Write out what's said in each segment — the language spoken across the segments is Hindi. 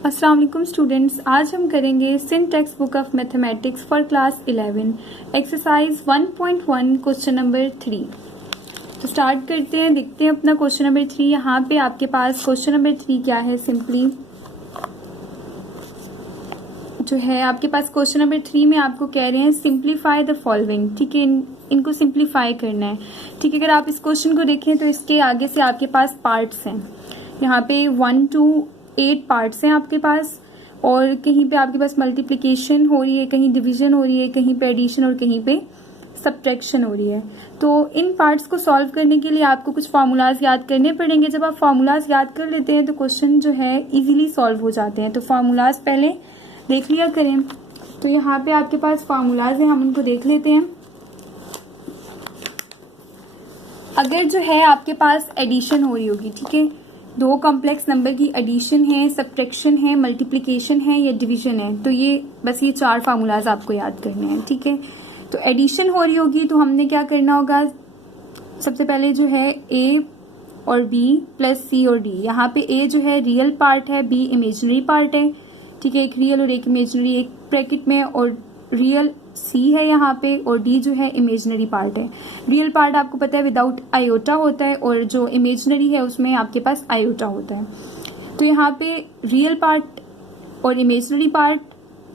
अस्सलाम वालेकुम स्टूडेंट्स, आज हम करेंगे सिन text book of mathematics for class 11 exercise 1.1 question number 3। तो स्टार्ट करते हैं, देखते हैं अपना क्वेश्चन नंबर 3। यहाँ पे आपके पास क्वेश्चन नंबर 3 क्या है, सिंपली जो है आपके पास क्वेश्चन नंबर 3 में आपको कह रहे हैं सिंप्लीफाई द फॉलोइंग। ठीक है, इनको सिंप्लीफाई करना है। ठीक है, अगर आप इस क्वेश्चन को देखें तो इसके आगे से आपके पास पार्ट्स हैं। यहाँ पे 1 to 8 पार्ट्स हैं आपके पास, और कहीं पे आपके पास मल्टीप्लिकेशन हो रही है, कहीं डिवीजन हो रही है, कहीं पे एडिशन और कहीं पे सब्ट्रैक्शन हो रही है। तो इन पार्ट्स को सॉल्व करने के लिए आपको कुछ फार्मूलाज याद करने पड़ेंगे। जब आप फार्मूलाज याद कर लेते हैं तो क्वेश्चन जो है इजीली सॉल्व हो जाते हैं। तो फार्मूलाज पहले देख लिया करें। तो यहाँ पे आपके पास फार्मूलाज हैं, हम उनको देख लेते हैं। अगर जो है आपके पास एडिशन हो रही होगी, ठीक है, दो कॉम्प्लेक्स नंबर की एडिशन है, सब्ट्रैक्शन है, मल्टीप्लिकेशन है या डिवीजन है, तो ये बस ये 4 फार्मूलाज आपको याद करने हैं। ठीक है, तो एडिशन हो रही होगी तो हमने क्या करना होगा, सबसे पहले जो है ए और बी प्लस सी और डी। यहाँ पे ए जो है रियल पार्ट है, बी इमेजिनरी पार्ट है। ठीक है, एक रियल और एक इमेजिनरी एक ब्रैकेट में, और रियल सी है यहाँ पे, और डी जो है इमेजिनरी पार्ट है। रियल पार्ट आपको पता है विदाउट आयोटा होता है, और जो इमेजिनरी है उसमें आपके पास आयोटा होता है। तो यहाँ पे रियल पार्ट और इमेजिनरी पार्ट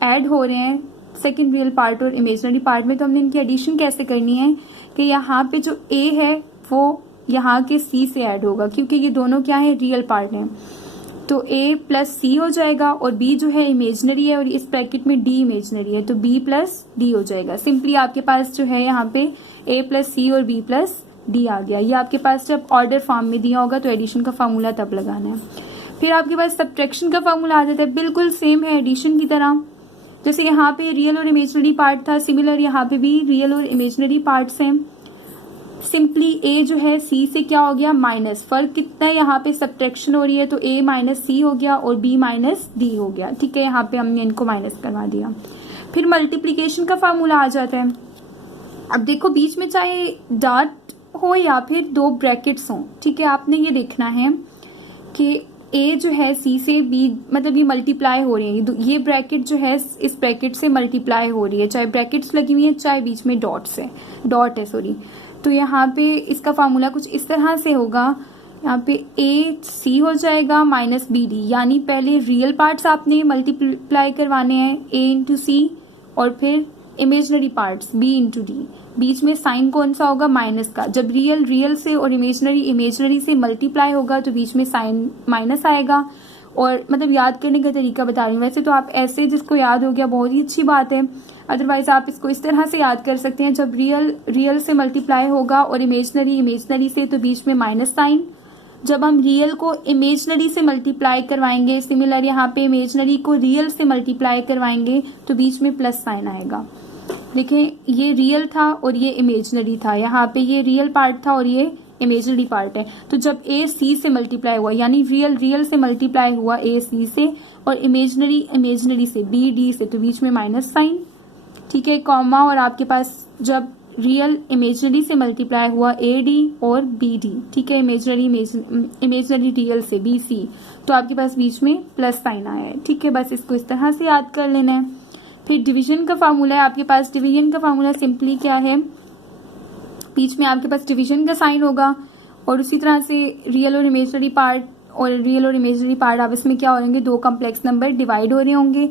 ऐड हो रहे हैं सेकंड रियल पार्ट और इमेजिनरी पार्ट में। तो हमने इनकी एडिशन कैसे करनी है कि यहाँ पे जो ए है वो यहाँ के सी से ऐड होगा, क्योंकि ये दोनों क्या है, रियल पार्ट हैं। तो a प्लस सी हो जाएगा, और b जो है इमेजिनरी है और इस ब्रैकेट में d इमेजिनरी है, तो b प्लस डी हो जाएगा। सिंपली आपके पास जो है यहाँ पे a प्लस सी और b प्लस डी आ गया। ये आपके पास जब ऑर्डर फॉर्म में दिया होगा तो एडिशन का फॉर्मूला तब लगाना है। फिर आपके पास सब्ट्रैक्शन का फॉर्मूला आ जाता है, बिल्कुल सेम है एडिशन की तरह। जैसे यहाँ पे रियल और इमेजिनरी पार्ट था, सिमिलर यहाँ पे भी रियल और इमेजिनरी पार्ट्स हैं। सिंपली ए जो है सी से क्या हो गया, माइनस। फर्क कितना है, यहाँ पे सब्ट्रैक्शन हो रही है तो ए माइनस सी हो गया और बी माइनस डी हो गया। ठीक है, यहाँ पे हमने इनको माइनस करवा दिया। फिर मल्टीप्लिकेशन का फॉर्मूला आ जाता है। अब देखो बीच में चाहे डॉट हो या फिर 2 ब्रैकेट्स हो, ठीक है, आपने ये देखना है कि ए जो है सी से बी, मतलब ये मल्टीप्लाई हो रही है, ये ब्रैकेट जो है इस ब्रैकेट से मल्टीप्लाई हो रही है, चाहे ब्रैकेट्स लगी हुई है चाहे बीच में डॉट है सॉरी। तो यहाँ पे इसका फॉर्मूला कुछ इस तरह से होगा, यहाँ पे ए सी हो जाएगा माइनस बी डी, यानी पहले रियल पार्ट्स आपने मल्टीप्लाई करवाने हैं ए इंटू सी, और फिर imaginary parts B into D. बीच में साइन कौन सा होगा, माइनस का। जब रियल से और इमेजिनरी से मल्टीप्लाई होगा तो बीच में साइन माइनस आएगा। और मतलब याद करने का तरीका बता रही हूँ, वैसे तो आप ऐसे जिसको याद हो गया बहुत ही अच्छी बात है, अदरवाइज आप इसको इस तरह से याद कर सकते हैं। जब रियल से मल्टीप्लाई होगा और इमेजिनरी से, तो बीच में माइनस साइन। जब हम रियल को इमेजिनरी से मल्टीप्लाई करवाएंगे, सिमिलर यहाँ पे इमेजिनरी को रियल से मल्टीप्लाई करवाएंगे तो बीच में प्लस साइन आएगा। देखें, ये रियल था और ये इमेजिनरी था, यहाँ पे ये रियल पार्ट था और ये इमेजिनरी पार्ट है। तो जब ए सी से मल्टीप्लाई हुआ, यानी रियल से मल्टीप्लाई हुआ ए सी से, और इमेजिनरी से बी डी से, तो बीच में माइनस साइन। ठीक है, कॉमा, और आपके पास जब रियल इमेजिनरी से मल्टीप्लाई हुआ ए डी और बी डी, ठीक है, इमेजिनरी रियल से बी सी, तो आपके पास बीच में प्लस साइन आया है। ठीक है, बस इसको इस तरह से याद कर लेना है। फिर डिवीजन का फॉर्मूला है आपके पास। डिवीजन का फॉर्मूला सिंपली क्या है, बीच में आपके पास डिवीजन का साइन होगा, और उसी तरह से रियल और इमेजिनरी पार्ट आपस में क्या हो रहेंगे, 2 कॉम्प्लेक्स नंबर डिवाइड हो रहे होंगे।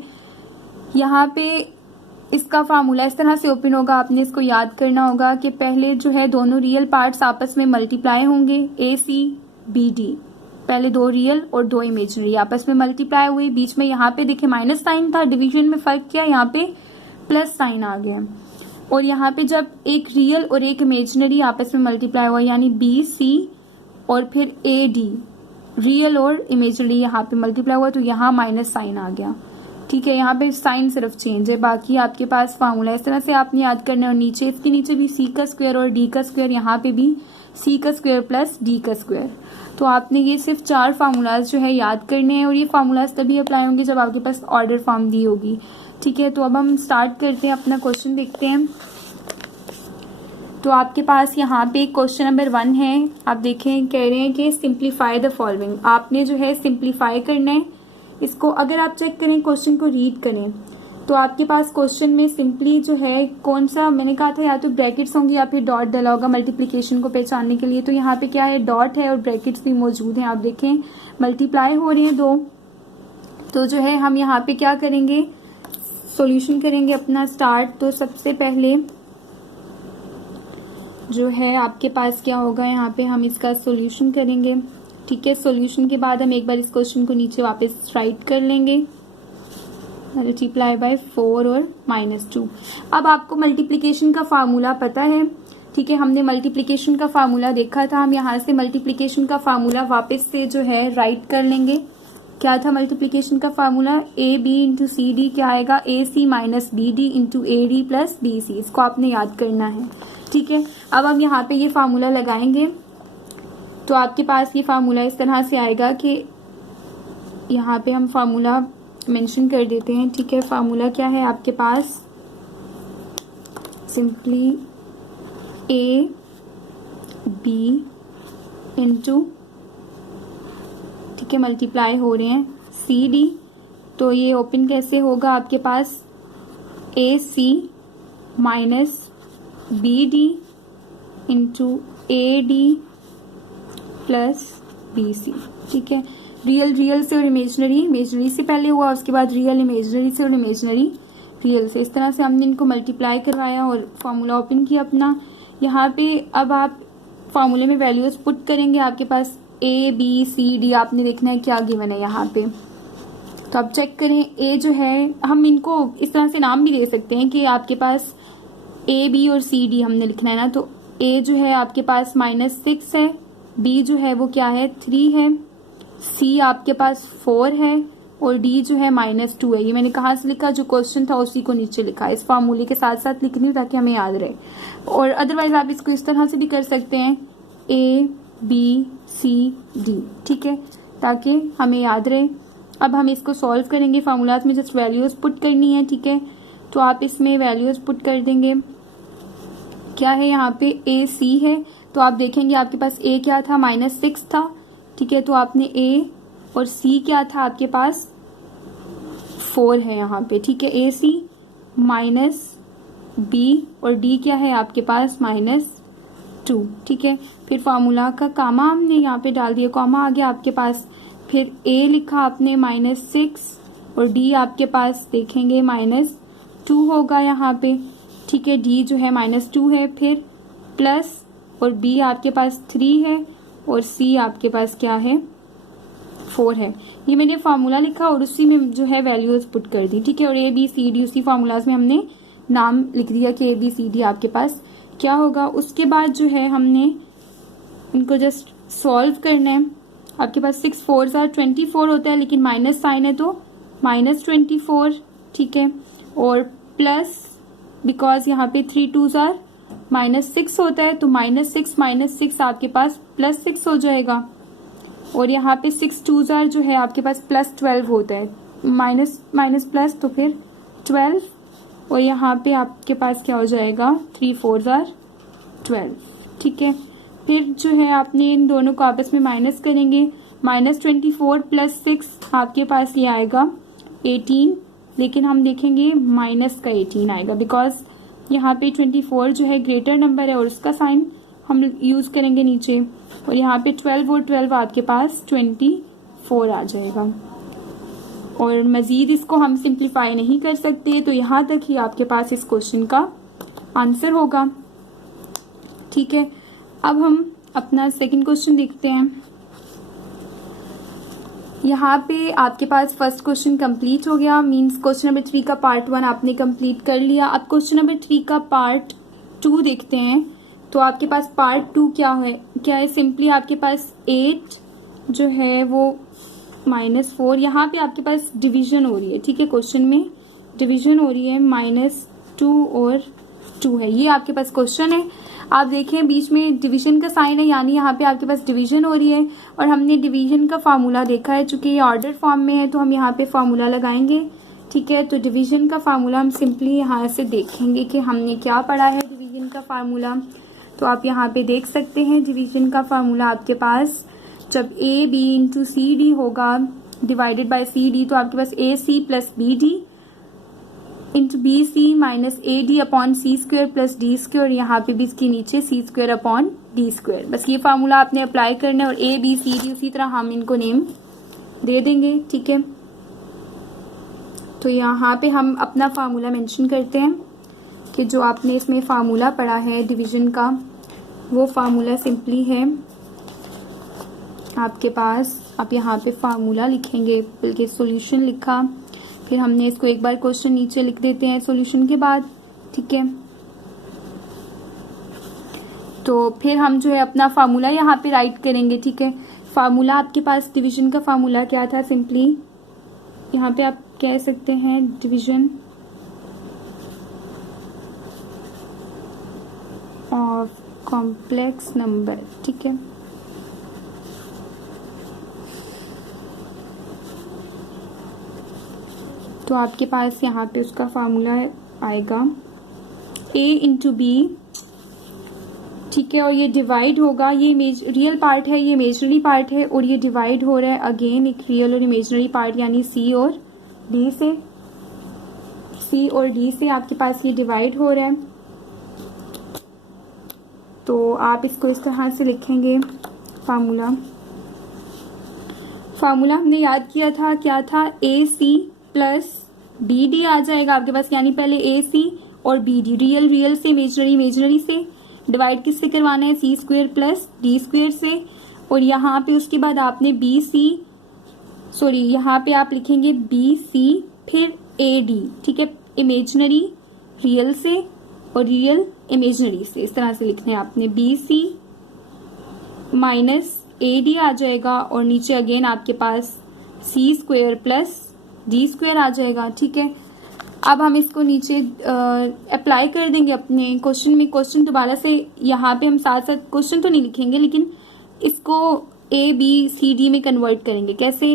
यहाँ पे इसका फार्मूला इस तरह से ओपन होगा, आपने इसको याद करना होगा कि पहले जो है दोनों रियल पार्ट्स आपस में मल्टीप्लाई होंगे, ए सी बी डी, पहले 2 रियल और 2 इमेजिनरी आपस में मल्टीप्लाई हुए। बीच में यहाँ पे देखिए माइनस साइन था, डिवीजन में फर्क किया, यहाँ पे प्लस साइन आ गया। और यहाँ पे जब एक रियल और एक इमेजिनरी आपस में मल्टीप्लाई हुआ, यानी बी सी और फिर ए डी, रियल और इमेजिनरी यहाँ पे मल्टीप्लाई हुआ, तो यहाँ माइनस साइन आ गया। ठीक है, यहाँ पे साइन सिर्फ चेंज है, बाकी आपके पास फार्मूला इस तरह से आपने याद करना है। और नीचे इसके नीचे भी सी का स्क्वायर और डी का स्क्वायर, यहाँ पे भी सी का स्क्वायर प्लस डी का स्क्वायर। तो आपने ये सिर्फ 4 फार्मूलाज जो है याद करने हैं, और ये फार्मूलाज तभी अप्लाई होंगे जब आपके पास ऑर्डर फॉर्म दी होगी। ठीक है, तो अब हम स्टार्ट करते हैं, अपना क्वेश्चन देखते हैं। तो आपके पास यहाँ पे क्वेश्चन नंबर 1 है, आप देखें कह रहे हैं कि सिंप्लीफाई द फॉलोइंग। आपने जो है सिंप्लीफाई करना है इसको अगर आप चेक करें, क्वेश्चन को रीड करें, तो आपके पास क्वेश्चन में सिंपली जो है कौन सा, मैंने कहा था या तो ब्रैकेट्स होंगे या फिर डॉट डला होगा मल्टीप्लिकेशन को पहचानने के लिए। तो यहाँ पे क्या है, डॉट है और ब्रैकेट्स भी मौजूद हैं। आप देखें मल्टीप्लाई हो रहे हैं दो, तो जो है हम यहाँ पे क्या करेंगे, सॉल्यूशन करेंगे अपना स्टार्ट। तो सबसे पहले जो है आपके पास क्या होगा, यहाँ पे हम इसका सॉल्यूशन करेंगे। ठीक है, सॉल्यूशन के बाद हम एक बार इस क्वेश्चन को नीचे वापस राइट कर लेंगे, मल्टीप्लाई बाय 4 और -2। अब आपको मल्टीप्लिकेशन का फार्मूला पता है। ठीक है, हमने मल्टीप्लिकेशन का फार्मूला देखा था। हम यहाँ से मल्टीप्लिकेशन का फार्मूला वापस से जो है राइट कर लेंगे। क्या था मल्टीप्लिकेशन का formula, A B into C D क्या आएगा, A C minus B D into A D plus B C. इसको आपने याद करना है। ठीक है, अब हम यहाँ पे ये फार्मूला लगाएंगे तो आपके पास ये फार्मूला इस तरह से आएगा कि यहाँ पे हम फार्मूला मेंशन कर देते हैं। ठीक है, फार्मूला क्या है आपके पास, सिंपली ए बी इंटू, ठीक है, मल्टीप्लाई हो रहे हैं सी डी, तो ये ओपन कैसे होगा आपके पास, A C minus B D into A D plus B C. ठीक है, रियल रियल से और इमेजनरी इमेजनरी से पहले हुआ, उसके बाद रियल इमेजनरी से और इमेजनरी रियल से। इस तरह से हमने इनको मल्टीप्लाई करवाया और फार्मूला ओपन किया अपना। यहाँ पे अब आप फार्मूले में वैल्यूज पुट करेंगे। आपके पास ए बी सी डी आपने देखना है क्या गिवन है यहाँ पे। तो आप चेक करें, ए जो है हम इनको इस तरह से नाम भी दे सकते हैं कि आपके पास ए बी और सी डी हमने लिखना है ना। तो ए जो है आपके पास -6 है, बी जो है वो क्या है 3 है, सी आपके पास 4 है और डी जो है -2 है। ये मैंने कहाँ से लिखा, जो क्वेश्चन था उसी को नीचे लिखा है। इस फार्मूले के साथ साथ लिखनी ताकि हमें याद रहे। और अदरवाइज आप इसको इस तरह से भी कर सकते हैं, ए बी सी डी। ठीक है, ताकि हमें याद रहे। अब हम इसको सॉल्व करेंगे। फार्मूलाज में जस्ट वैल्यूज पुट करनी है। ठीक है, तो आप इसमें वैल्यूज पुट कर देंगे। क्या है यहाँ पे, ए सी है, तो आप देखेंगे आपके पास ए क्या था, -6 था। ठीक है, तो आपने ए और सी क्या था आपके पास 4 है यहाँ पे। ठीक है, ए सी माइनस बी और डी क्या है आपके पास -2। ठीक है, फिर फार्मूला का कामा हमने यहाँ पे डाल दिया, कॉमा आ गया आपके पास। फिर ए लिखा आपने -6 और डी आपके पास देखेंगे -2 होगा यहाँ पे। ठीक है, डी जो है -2 है, फिर प्लस और बी आपके पास 3 है और सी आपके पास क्या है 4 है। ये मैंने फार्मूला लिखा और उसी में जो है वैल्यूज पुट कर दी। ठीक है, और ए बी सी डी उसी फार्मूलाज में हमने नाम लिख दिया कि ए बी सी डी आपके पास क्या होगा। उसके बाद जो है हमने इनको जस्ट सॉल्व करना है। आपके पास 6 4s are 24 होता है, लेकिन माइनस साइन है तो -24। ठीक है, और प्लस बिकॉज यहाँ पे 3 2s are -6 होता है, तो -6 आपके पास +6 हो जाएगा। और यहाँ पे 6 2s are जो है आपके पास +12 होता है, माइनस माइनस प्लस तो फिर 12। और यहाँ पे आपके पास क्या हो जाएगा, 3 4s are 12। ठीक है, फिर जो है आपने इन दोनों को आपस में माइनस करेंगे। -24 + 6 आपके पास ये आएगा 18, लेकिन हम देखेंगे माइनस का 18 आएगा बिकॉज यहाँ पे 24 जो है ग्रेटर नंबर है और उसका साइन हम यूज करेंगे नीचे। और यहाँ पे 12 और 12 आपके पास 24 आ जाएगा। और मजीद इसको हम सिंप्लीफाई नहीं कर सकते, तो यहाँ तक ही आपके पास इस क्वेश्चन का आंसर होगा। ठीक है, अब हम अपना सेकंड क्वेश्चन देखते हैं। यहाँ पे आपके पास फर्स्ट क्वेश्चन कंप्लीट हो गया, मींस क्वेश्चन नंबर 3 का पार्ट 1 आपने कंप्लीट कर लिया। अब क्वेश्चन नंबर 3 का पार्ट 2 देखते हैं। तो आपके पास पार्ट 2 क्या है, सिंपली आपके पास 8 जो है वो -4, यहाँ पे आपके पास डिवीजन हो रही है। ठीक है, क्वेश्चन में डिवीजन हो रही है, -2 और 2 है, ये आपके पास क्वेश्चन है। आप देखें बीच में डिवीजन का साइन है, यानी यहाँ पे आपके पास डिवीजन हो रही है। और हमने डिवीजन का फार्मूला देखा है, चूंकि ये ऑर्डर फॉर्म में है तो हम यहाँ पे फार्मूला लगाएंगे। ठीक है, तो डिवीजन का फार्मूला हम सिंपली यहाँ से देखेंगे कि हमने क्या पढ़ा है डिवीजन का फार्मूला। तो आप यहाँ पे देख सकते हैं डिवीजन का फार्मूला आपके पास जब A B into C D होगा, डिवाइडेड बाय सी डी, तो आपके पास A C plus B D into B C minus A D upon C square plus D square, यहाँ पे भी इसके नीचे C square upon D square. बस ये फार्मूला आपने अप्लाई करना है और ए बी सी डी उसी तरह हम इनको नेम दे देंगे, ठीक है। तो यहाँ पे हम अपना फार्मूला मेंशन करते हैं कि जो आपने इसमें फार्मूला पढ़ा है डिवीजन का, वो फार्मूला सिंपली है आपके पास, आप यहाँ पे फार्मूला लिखेंगे, बल्कि सॉल्यूशन लिखा, फिर हमने इसको एक बार क्वेश्चन नीचे लिख देते हैं सॉल्यूशन के बाद, ठीक है। तो फिर हम जो है अपना फार्मूला यहाँ पे राइट करेंगे, ठीक है। फार्मूला आपके पास डिवीजन का फार्मूला क्या था, सिंपली यहाँ पे आप कह सकते हैं डिवीजन ऑफ कॉम्प्लेक्स नंबर, ठीक है। तो आपके पास यहाँ पे उसका फार्मूला आएगा a इंटू बी, ठीक है। और ये डिवाइड होगा, ये रियल पार्ट है, ये इमेजनरी पार्ट है, और ये डिवाइड हो रहा है अगेन एक रियल और इमेजनरी पार्ट, यानी सी और डी से, सी और डी से आपके पास ये डिवाइड हो रहा है। तो आप इसको इस तरह से लिखेंगे फार्मूला हमने याद किया था, क्या था, ए सी प्लस बी डी आ जाएगा आपके पास, यानी पहले ए सी और बी डी, रियल से, इमेजनरी से, डिवाइड किससे करवाना है, सी स्क्वायर प्लस डी स्क्वायर से, और यहाँ पे उसके बाद आपने बी सी, सॉरी यहाँ पे आप लिखेंगे बी सी फिर ए डी, ठीक है। इमेजनरी रियल से और रियल इमेजनरी से, इस तरह से लिखना है आपने, B C minus A D आ जाएगा, और नीचे अगेन आपके पास C square plus D square आ जाएगा, ठीक है। अब हम इसको नीचे अप्लाई कर देंगे अपने क्वेश्चन में। क्वेश्चन दोबारा से यहाँ पे हम साथ साथ क्वेश्चन तो नहीं लिखेंगे, लेकिन इसको ए बी सी डी में कन्वर्ट करेंगे। कैसे,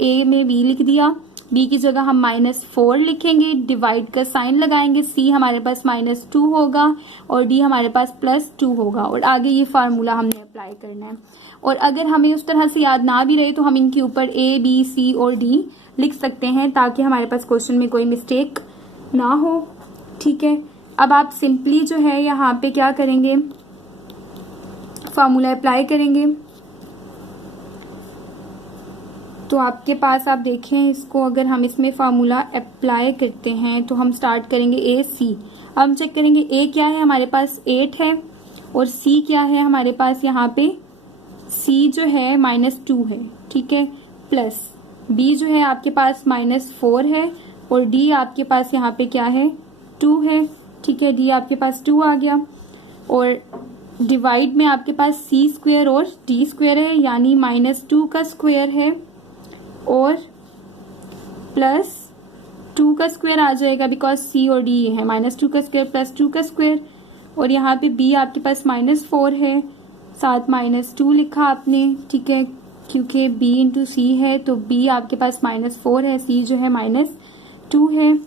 ए में बी लिख दिया, बी की जगह हम -4 लिखेंगे, डिवाइड का साइन लगाएंगे, सी हमारे पास -2 होगा और डी हमारे पास +2 होगा, और आगे ये फार्मूला हमने अप्लाई करना है। और अगर हमें उस तरह से याद ना भी रहे तो हम इनके ऊपर ए बी सी और डी लिख सकते हैं, ताकि हमारे पास क्वेश्चन में कोई मिस्टेक ना हो, ठीक है। अब आप सिंपली जो है यहाँ पे क्या करेंगे, फार्मूला अप्लाई करेंगे। तो आपके पास आप देखें इसको, अगर हम इसमें फार्मूला अप्लाई करते हैं तो हम स्टार्ट करेंगे ए सी। अब हम चेक करेंगे ए क्या है, हमारे पास 8 है, और सी क्या है हमारे पास, यहाँ पे सी जो है -2 है, ठीक है, प्लस बी जो है आपके पास -4 है, और डी आपके पास यहाँ पे क्या है, 2 है, ठीक है। डी आपके पास 2 आ गया, और डिवाइड में आपके पास सी स्क्वायर और डी स्क्वायर है, यानी -2 का स्क्वायर है और +2 का स्क्वायर आ जाएगा, बिकॉज सी और डी है, -2 का स्क्वायर +2 का स्क्वायर, और यहाँ पे बी आपके पास -4 है, साथ -2 लिखा आपने, ठीक है, क्योंकि b इंटू सी है, तो b आपके पास -4 है, c जो है -2 है,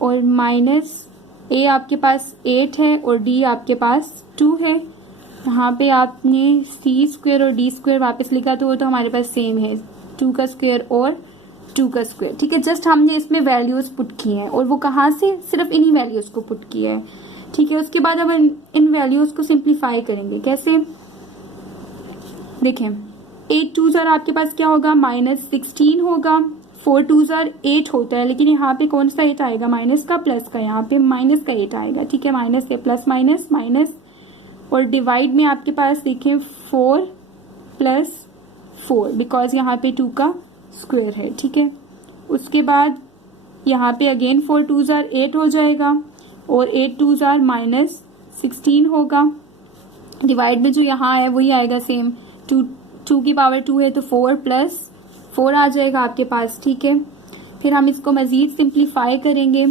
और माइनस a आपके पास 8 है और d आपके पास 2 है। यहाँ पे आपने c स्क्वायर और d स्क्वायर वापस लिखा, तो वो तो हमारे पास सेम है, 2 का स्क्वायर और 2 का स्क्वायर, ठीक है। जस्ट हमने इसमें वैल्यूज पुट की हैं, और वो कहाँ से, सिर्फ इन्हीं वैल्यूज को पुट किया है, ठीक है। उसके बाद हम इन वैल्यूज को सिंप्लीफाई करेंगे। कैसे, देखें, 8 2 ज़ार आपके पास क्या होगा, -16 होगा, 4 2 ज़ार 8 होता है, लेकिन यहाँ पे कौन सा 8 आएगा, माइनस का प्लस का, यहाँ पे माइनस का 8 आएगा, ठीक है, माइनस के प्लस माइनस माइनस, और डिवाइड में आपके पास देखें 4 + 4, बिकॉज यहाँ पे 2 का स्क्वायर है, ठीक है। उसके बाद यहाँ पे अगेन 4 2 ज़ार 8 हो जाएगा, और 8 2 ज़ार -16 होगा, डिवाइड में जो यहाँ है वही आएगा सेम, 2 की पावर 2 है, तो 4 + 4 आ जाएगा आपके पास, ठीक है। फिर हम इसको मजीद सिंप्लीफाई करेंगे,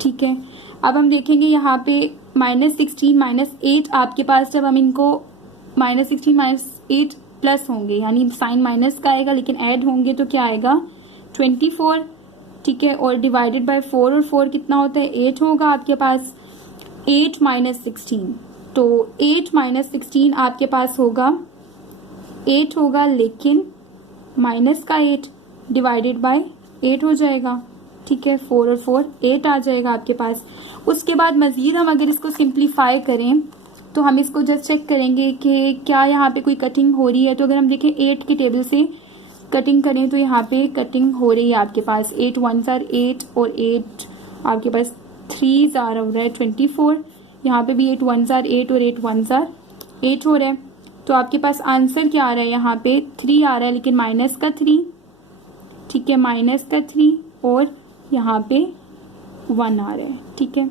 ठीक है। अब हम देखेंगे यहाँ पे -16 -8 आपके पास, जब हम इनको -16 -8 प्लस होंगे, यानी साइन माइनस का आएगा, लेकिन ऐड होंगे तो क्या आएगा, 24, ठीक है। और डिवाइडेड बाय 4, और 4 कितना होता है, 8 होगा आपके पास, 8 - 16, तो 8 - 16 आपके पास होगा 8 होगा, लेकिन माइनस का 8 डिवाइडेड बाय 8 हो जाएगा, ठीक है। 4 और 4 8 आ जाएगा आपके पास। उसके बाद मज़ीद हम अगर इसको सिंप्लीफाई करें तो हम इसको जस्ट चेक करेंगे कि क्या यहाँ पे कोई कटिंग हो रही है। तो अगर हम देखें 8 के टेबल से कटिंग करें तो यहाँ पे कटिंग हो रही है आपके पास। 8 1 जार 8 और 8 आपके पास 3 जार हो रहा है 24। यहाँ पे भी 8 1 जार 8 और 8 1 जार 8 हो रहा है। तो आपके पास आंसर क्या आ रहा है, यहाँ पे 3 आ रहा है, लेकिन माइनस का 3, ठीक है, माइनस का 3 और यहाँ पे 1 आ रहा है, ठीक है,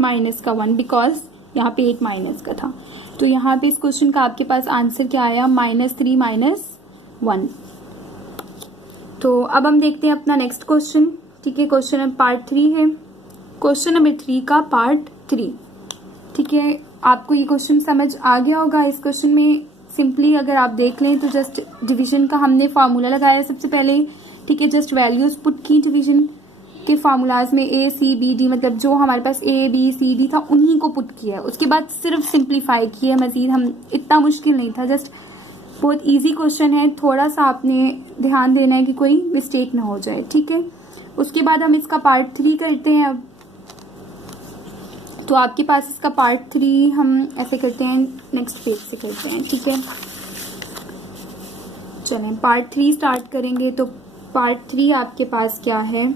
माइनस का 1, बिकॉज यहाँ पे 8 माइनस का था। तो यहाँ पे इस क्वेश्चन का आपके पास आंसर क्या आया, -3 -1। तो अब हम देखते हैं अपना नेक्स्ट क्वेश्चन, ठीक है। क्वेश्चन नंबर पार्ट 3 है, क्वेश्चन नंबर 3 का पार्ट 3, ठीक है। आपको ये क्वेश्चन समझ आ गया होगा। इस क्वेश्चन में सिंपली अगर आप देख लें तो जस्ट डिवीजन का हमने फार्मूला लगाया सबसे पहले, ठीक है। जस्ट वैल्यूज पुट की डिवीजन के फार्मूलाज में, A C B D, मतलब जो हमारे पास A B C D था उन्हीं को पुट किया है। उसके बाद सिर्फ सिंप्लीफाई किया, मजीद हम इतना मुश्किल नहीं था, जस्ट बहुत इजी क्वेश्चन है। थोड़ा सा आपने ध्यान देना है कि कोई मिस्टेक ना हो जाए, ठीक है। उसके बाद हम इसका पार्ट 3 करते हैं। अब तो आपके पास इसका पार्ट 3 हम ऐसे करते हैं, नेक्स्ट पेज से करते हैं, ठीक है। चलें पार्ट 3 स्टार्ट करेंगे। तो पार्ट 3 आपके पास क्या है,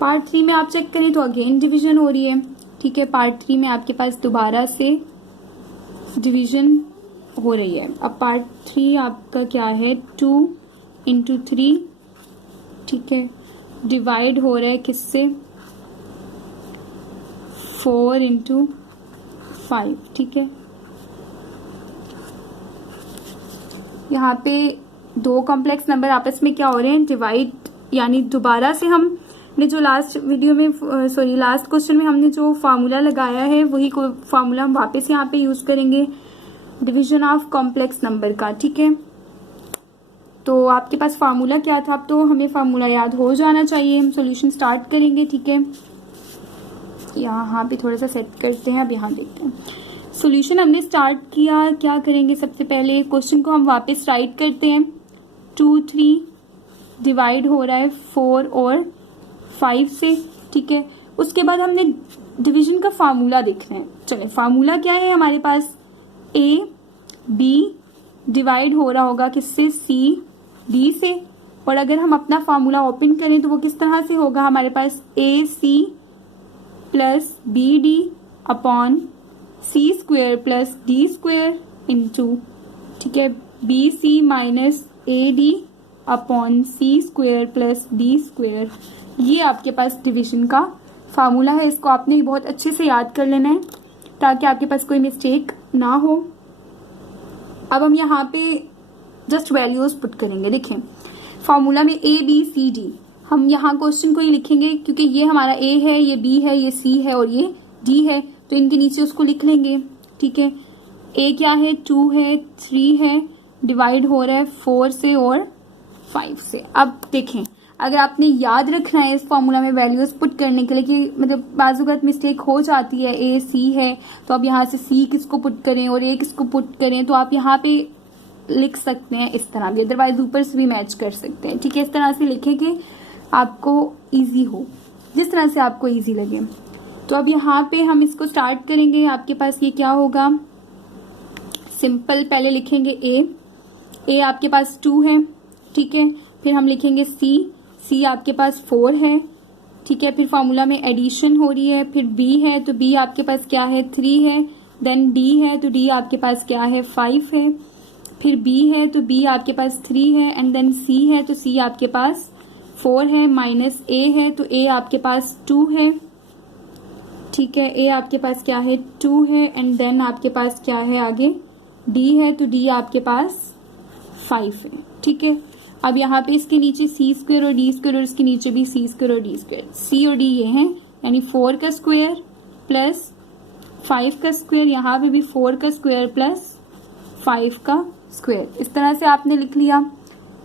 पार्ट 3 में आप चेक करें तो अगेन डिवीजन हो रही है, ठीक है। पार्ट 3 में आपके पास दोबारा से डिवीजन हो रही है। अब पार्ट 3 आपका क्या है, 2 × 3, ठीक है, डिवाइड हो रहा है किससे, 4 × 5, ठीक है। यहाँ पे दो कॉम्प्लेक्स नंबर आपस में क्या हो रहे हैं, डिवाइड, यानी दोबारा से हमने जो लास्ट वीडियो में लास्ट क्वेश्चन में हमने जो फार्मूला लगाया है वही फार्मूला हम वापस यहाँ पे यूज करेंगे, डिवीजन ऑफ कॉम्प्लेक्स नंबर का, ठीक है। तो आपके पास फार्मूला क्या था, अब तो हमें फार्मूला याद हो जाना चाहिए। हम सॉल्यूशन स्टार्ट करेंगे, ठीक है। यहाँ पे थोड़ा सा सेट करते हैं, अब यहाँ देखते हैं सॉल्यूशन हमने स्टार्ट किया। क्या करेंगे, सबसे पहले क्वेश्चन को हम वापस राइट करते हैं। 2 3 डिवाइड हो रहा है 4 और 5 से, ठीक है। उसके बाद हमने डिवीजन का फार्मूला देखना है। चले, फार्मूला क्या है हमारे पास, A B डिवाइड हो रहा होगा किससे, C D से। और अगर हम अपना फार्मूला ओपन करें तो वो किस तरह से होगा, हमारे पास AC plus BD upon C² plus D² into, ठीक है, BC minus AD upon C² plus D²। ये आपके पास डिवीजन का फार्मूला है। इसको आपने बहुत अच्छे से याद कर लेना है ताकि आपके पास कोई मिस्टेक ना हो। अब हम यहाँ पे जस्ट वैल्यूज पुट करेंगे। देखें फार्मूला में A B C D, हम यहाँ क्वेश्चन को ही लिखेंगे क्योंकि ये हमारा A है, ये B है, ये C है और ये D है, तो इनके नीचे उसको लिख लेंगे, ठीक है। A क्या है, 2 है, 3 है, डिवाइड हो रहा है 4 से और 5 से। अब देखें अगर आपने याद रखना है इस फॉर्मूला में वैल्यूज पुट करने के लिए कि मतलब बाज़ मिस्टेक हो जाती है, A C है तो अब यहाँ से C किसको पुट करें और A किसको पुट करें, तो आप यहाँ पे लिख सकते हैं इस तरह भी, अदरवाइज ऊपर से भी मैच कर सकते हैं, ठीक है। इस तरह से लिखें कि आपको इजी हो, जिस तरह से आपको इजी लगे। तो अब यहाँ पे हम इसको स्टार्ट करेंगे। आपके पास ये क्या होगा, सिंपल पहले लिखेंगे A आपके पास 2 है, ठीक है। फिर हम लिखेंगे C आपके पास 4 है, ठीक है। फिर फार्मूला में एडिशन हो रही है। फिर B है तो B आपके पास क्या है, 3 है। देन D है तो D आपके पास क्या है, 5 है। फिर B है तो B आपके पास 3 है। एंड देन C है तो C आपके पास 4 है। माइनस A है तो A आपके पास 2 है, ठीक है। A आपके पास क्या है, 2 है। एंड देन आपके पास क्या है आगे, D है तो D आपके पास 5 है, ठीक है। अब यहाँ पे इसके नीचे C² और D² और इसके नीचे भी C² और D², C और D ये हैं, यानी 4 का स्क्वायर प्लस 5 का स्क्वायर, यहाँ पे भी 4 का स्क्वायर प्लस 5 का स्क्वायर। इस तरह से आपने लिख लिया,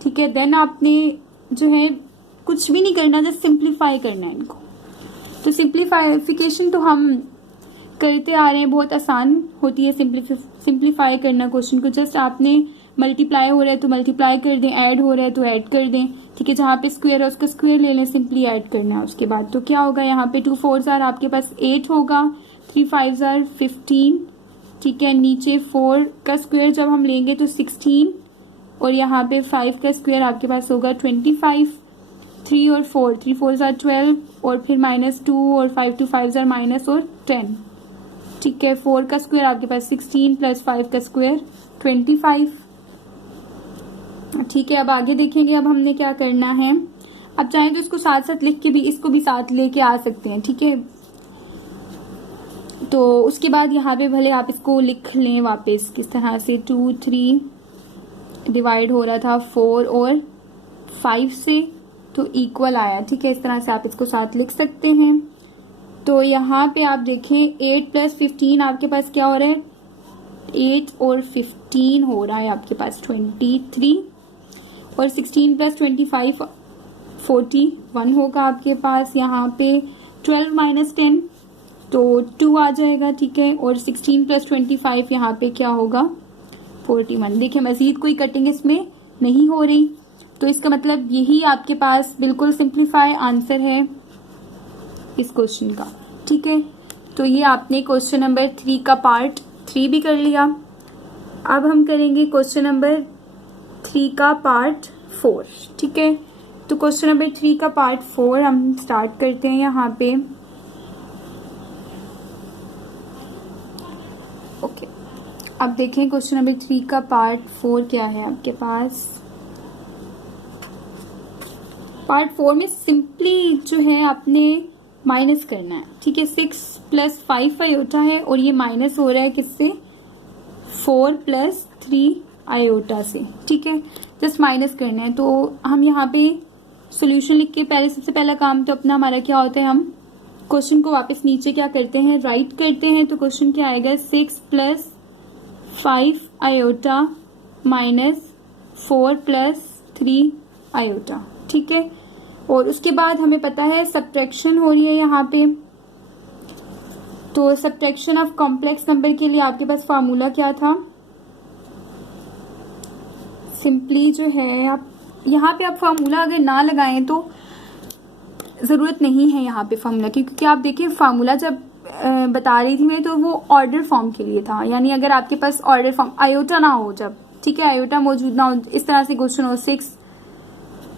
ठीक है। देन आपने जो है कुछ भी नहीं करना, जस्ट सिंप्लीफाई करना है इनको। तो सिंप्लीफिकेशन तो हम करते आ रहे हैं, बहुत आसान होती है सिंप्लीफाई करना क्वेश्चन को। जस्ट आपने मल्टीप्लाई हो रहा है तो मल्टीप्लाई कर दें, ऐड हो रहा है तो ऐड कर दें, ठीक है। जहाँ पे स्क्वायर है उसका स्क्वायर ले लें, सिंपली ऐड करना है उसके बाद। तो क्या होगा यहाँ पे 2 4 जार आपके पास 8 होगा, 3 5 जार 15, ठीक है। नीचे 4 का स्क्वायर जब हम लेंगे तो 16 और यहाँ पे 5 का स्क्वायर आपके पास होगा 25, 3 और 4, 3 4 जार 12 और फिर -2 और 5 2 5 जार माइनस और 10, ठीक है। 4 का स्क्वायर आपके पास 16 प्लस 5 का स्क्वायर 25, ठीक है। अब आगे देखेंगे, अब हमने क्या करना है। अब चाहें तो इसको साथ साथ लिख के भी इसको भी साथ लेके आ सकते हैं, ठीक है। तो उसके बाद यहाँ पे भले आप इसको लिख लें वापस किस तरह से, 2 3 डिवाइड हो रहा था 4 और 5 से तो इक्वल आया, ठीक है। इस तरह से आप इसको साथ लिख सकते हैं। तो यहाँ पे आप देखें 8 प्लस 15 आपके पास क्या हो रहा है, 8 और 15 हो रहा है आपके पास 23 और 16 प्लस 25 41 होगा आपके पास। यहाँ पे 12 माइनस 10 तो 2 आ जाएगा, ठीक है। और 16 प्लस 25 यहाँ पे क्या होगा 41। देखिए मजीद कोई कटिंग इसमें नहीं हो रही, तो इसका मतलब यही आपके पास बिल्कुल सिंप्लीफाई आंसर है इस क्वेश्चन का, ठीक है। तो ये आपने क्वेश्चन नंबर 3 का पार्ट 3 भी कर लिया। अब हम करेंगे क्वेश्चन नंबर 3 का पार्ट 4, ठीक है। तो क्वेश्चन नंबर 3 का पार्ट 4 हम स्टार्ट करते हैं यहाँ पे। ओके, अब देखें क्वेश्चन नंबर 3 का पार्ट 4 क्या है आपके पास। पार्ट 4 में सिंपली जो है आपने माइनस करना है, ठीक है। 6 प्लस 5 आयोटा है और ये माइनस हो रहा है किससे, 4 प्लस 3 आयोटा से, ठीक है। जस्ट माइनस करना है। तो हम यहाँ पे सॉल्यूशन लिख के पहले सबसे पहला काम तो अपना हमारा क्या होता है, हम क्वेश्चन को वापस नीचे क्या करते हैं, राइट करते हैं। तो क्वेश्चन क्या आएगा, 6 plus 5 iota minus 4 plus 3 iota, ठीक है। और उसके बाद हमें पता है सब्ट्रैक्शन हो रही है यहाँ पे। तो सब्ट्रैक्शन ऑफ कॉम्प्लेक्स नंबर के लिए आपके पास फार्मूला क्या था, सिंपली जो है आप यहाँ पे आप फार्मूला अगर ना लगाएं तो ज़रूरत नहीं है यहाँ पे फार्मूला की, क्योंकि आप देखिए फार्मूला जब बता रही थी मैं तो वो ऑर्डर फॉर्म के लिए था। यानी अगर आपके पास ऑर्डर फॉर्म आयोटा ना हो जब, ठीक है, आयोटा मौजूद ना हो, इस तरह से क्वेश्चन हो 6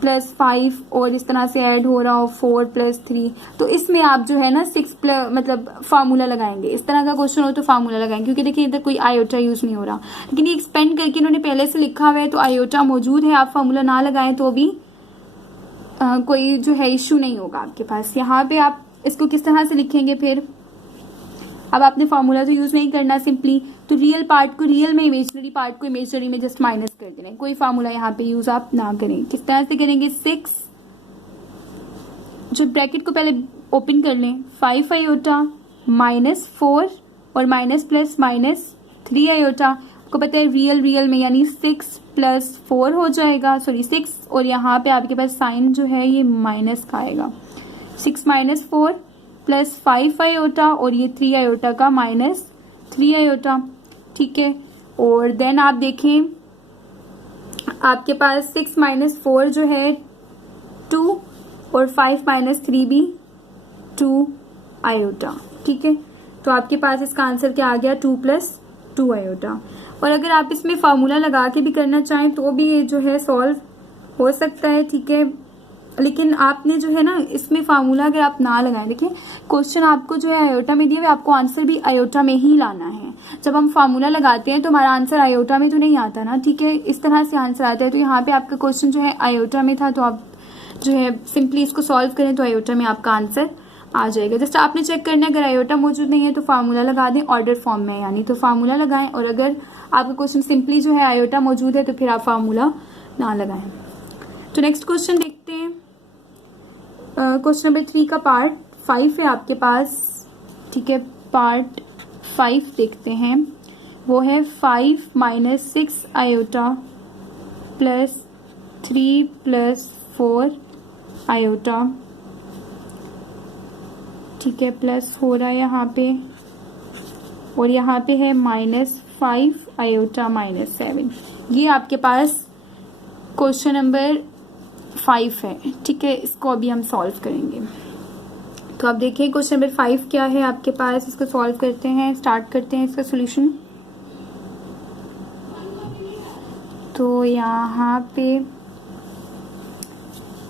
प्लस 5 और इस तरह से ऐड हो रहा हो 4 प्लस 3, तो इसमें आप जो है ना 6 प्लस मतलब फार्मूला लगाएंगे। इस तरह का क्वेश्चन हो तो फार्मूला लगाएंगे, क्योंकि देखिए इधर कोई आयोटा यूज नहीं हो रहा। लेकिन ये एक्सपेंड करके इन्होंने पहले से लिखा हुआ है तो आयोटा मौजूद है, आप फार्मूला ना लगाएं तो भी कोई जो है इश्यू नहीं होगा आपके पास। यहाँ पे आप इसको किस तरह से लिखेंगे फिर, अब आपने फार्मूला तो यूज नहीं करना, सिंपली तो रियल पार्ट को रियल में, इमेजिनरी पार्ट को इमेजिनरी में जस्ट माइनस कर देना, कोई फार्मूला यहाँ पे यूज आप ना करें। किस तरह से करेंगे, 6 जो ब्रैकेट को पहले ओपन कर लें, 5 आयोटा माइनस 4 और माइनस प्लस माइनस 3 आयोटा। आपको पता है रियल में यानी 6 प्लस 4 हो जाएगा, सॉरी 6 और यहाँ पे आपके पास साइन जो है ये माइनस का आएगा, 6 माइनस 4 प्लस 5 आयोटा और ये 3 आयोटा का माइनस 3 आयोटा, ठीक है। और देन आप देखें आपके पास 6 माइनस 4 जो है 2 और 5 माइनस 3 भी 2 आयोटा, ठीक है। तो आपके पास इसका आंसर क्या आ गया, 2 प्लस 2 आयोटा। और अगर आप इसमें फार्मूला लगा के भी करना चाहें तो भी ये जो है सॉल्व हो सकता है, ठीक है। लेकिन आपने जो है ना इसमें फार्मूला अगर आप ना लगाएं, देखिए क्वेश्चन आपको जो है आयोटा में दिया हुआ, आपको आंसर भी आयोटा में ही लाना है। जब हम फार्मूला लगाते हैं तो हमारा आंसर आयोटा में तो नहीं आता ना, ठीक है, इस तरह से आंसर आता है। तो यहाँ पे आपका क्वेश्चन जो है आयोटा में था, तो आप जो है सिंपली इसको सॉल्व करें तो आयोटा में आपका आंसर आ जाएगा। जस्ट आपने चेक करना है, अगर आयोटा मौजूद नहीं है तो फार्मूला लगा दें ऑर्डर फॉर्म में, यानी तो फार्मूला लगाएं। और अगर आपका क्वेश्चन सिंपली जो है आयोटा मौजूद है तो फिर आप फार्मूला ना लगाएं। तो नेक्स्ट क्वेश्चन देखते हैं। क्वेश्चन नंबर 3 का पार्ट 5 है आपके पास, ठीक है। पार्ट 5 देखते हैं, वो है 5 minus 6 iota plus 3 plus 4 iota, ठीक है, प्लस हो रहा है यहाँ पे और यहाँ पे है माइनस 5 आयोटा माइनस 7। ये आपके पास क्वेश्चन नंबर 5 है, ठीक है। इसको अभी हम सॉल्व करेंगे। तो आप देखिए क्वेश्चन नंबर 5 क्या है आपके पास, इसको सॉल्व करते हैं, स्टार्ट करते हैं इसका सॉल्यूशन। तो यहाँ पे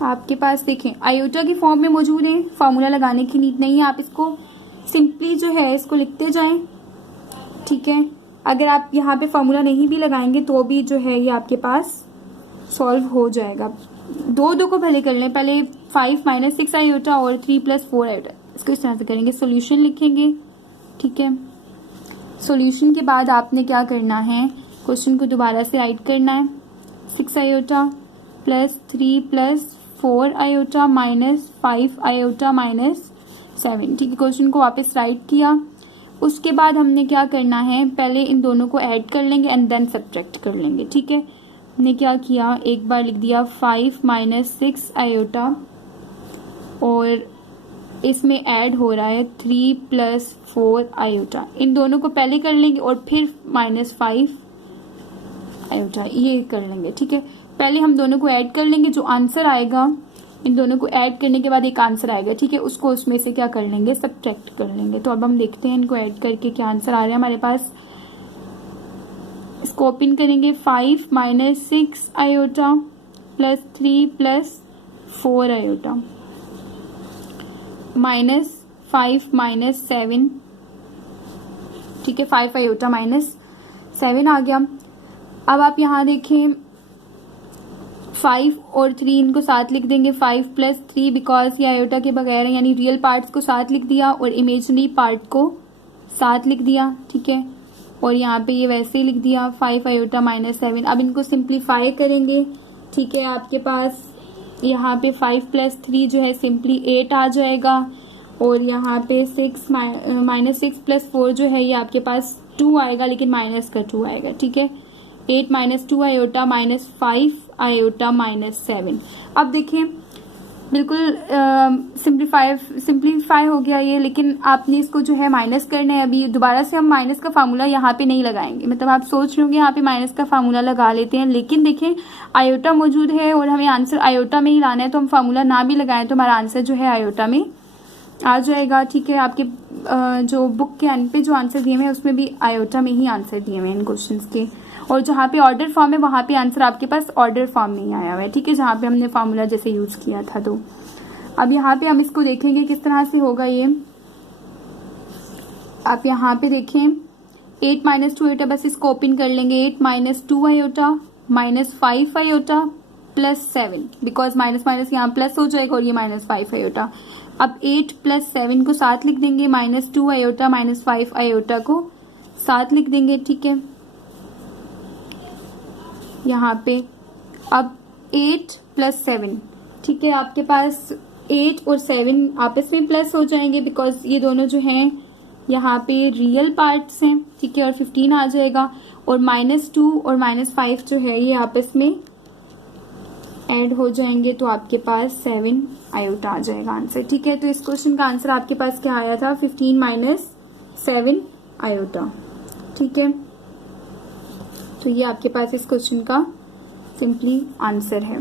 आपके पास देखें आयोटा की फॉर्म में मौजूद है, फार्मूला लगाने की नीड नहीं है, आप इसको सिंपली जो है इसको लिखते जाएं, ठीक है। अगर आप यहाँ पे फार्मूला नहीं भी लगाएंगे तो भी जो है ये आपके पास सॉल्व हो जाएगा। दो को पहले कर लें, पहले 5 - 6 आयोटा और 3 + 4 आयोटा, इसको इस तरह से करेंगे, सोल्यूशन लिखेंगे, ठीक है। सॉल्यूशन के बाद आपने क्या करना है, क्वेश्चन को दोबारा से राइट करना है। 6 iota plus 3 + 4 iota minus 5 iota minus 7, ठीक है। क्वेश्चन को वापस राइट किया। उसके बाद हमने क्या करना है, पहले इन दोनों को ऐड कर लेंगे एंड देन सब्ट्रैक्ट कर लेंगे, ठीक है। हमने क्या किया, एक बार लिख दिया 5 - 6 आयोटा और इसमें ऐड हो रहा है 3 + 4 आयोटा। इन दोनों को पहले कर लेंगे और फिर -5 आयोटा ये कर लेंगे, ठीक है। पहले हम दोनों को ऐड कर लेंगे, जो आंसर आएगा इन दोनों को ऐड करने के बाद एक आंसर आएगा, ठीक है, उसको उसमें से क्या कर लेंगे, सब्ट्रैक्ट कर लेंगे। तो अब हम देखते हैं इनको ऐड करके क्या आंसर आ रहा है हमारे पास। इसको ओपन करेंगे, 5 - 6 आयोटा प्लस 3 + 4 आयोटा -5 - 7, ठीक है, 5 आयोटा -7 आ गया। अब आप यहाँ देखें 5 और 3 इनको साथ लिख देंगे, 5 + 3 बिकॉज ये आयोटा के बगैर है, यानी रियल पार्ट्स को साथ लिख दिया और इमेजिनरी पार्ट को साथ लिख दिया, ठीक है। और यहाँ पे ये वैसे ही लिख दिया 5 आयोटा -7। अब इनको सिंप्लीफाई करेंगे, ठीक है। आपके पास यहाँ पे 5 + 3 जो है सिंपली 8 आ जाएगा और यहाँ पे 6 + 4 जो है ये आपके पास 2 आएगा, लेकिन माइनस का 2 आएगा, ठीक है। 8 - 2 आयोटा -5 आयोटा -7। अब देखिए बिल्कुल सिंप्लीफाई हो गया ये, लेकिन आपने इसको जो है माइनस करना है। अभी दोबारा से हम माइनस का फार्मूला यहाँ पे नहीं लगाएंगे, मतलब आप सोच रहे होंगे यहाँ पे माइनस का फार्मूला लगा लेते हैं, लेकिन देखें आयोटा मौजूद है और हमें आंसर आयोटा में ही लाना है, तो हम फार्मूला ना भी लगाएं तो हमारा आंसर जो है आयोटा में आ जाएगा, ठीक है। आपके जो बुक के एंड पे जो आंसर दिए हुए हैं उसमें भी आयोटा में ही आंसर दिए हुए हैं इन क्वेश्चन के, और जहाँ पे ऑर्डर फॉर्म है वहाँ पे आंसर आपके पास ऑर्डर फॉर्म में ही आया हुआ है, ठीक है, जहाँ पे हमने फार्मूला जैसे यूज किया था। तो अब यहाँ पे हम इसको देखेंगे किस तरह से होगा ये। आप यहाँ पे देखें 8 - 2 आयोटा, बस इसको ओपन कर लेंगे, 8 - 2 iota -5 iota plus 7, because minus यहाँ प्लस हो जाएगा और ये -5 आयोटा। अब 8 + 7 को साथ लिख देंगे, -2 आयोटा -5 आयोटा को साथ लिख देंगे, ठीक है। यहाँ पे अब 8 + 7, ठीक है, आपके पास 8 और 7 आपस में प्लस हो जाएंगे बिकॉज ये दोनों जो हैं यहाँ पे रियल पार्ट्स हैं, ठीक है, और 15 आ जाएगा, और -2 और -5 जो है ये आपस में ऐड हो जाएंगे, तो आपके पास 7 आयोटा आ जाएगा आंसर, ठीक है। तो इस क्वेश्चन का आंसर आपके पास क्या आया था, 15 - 7 आयोटा, ठीक है। तो ये आपके पास इस क्वेश्चन का सिंपली आंसर है।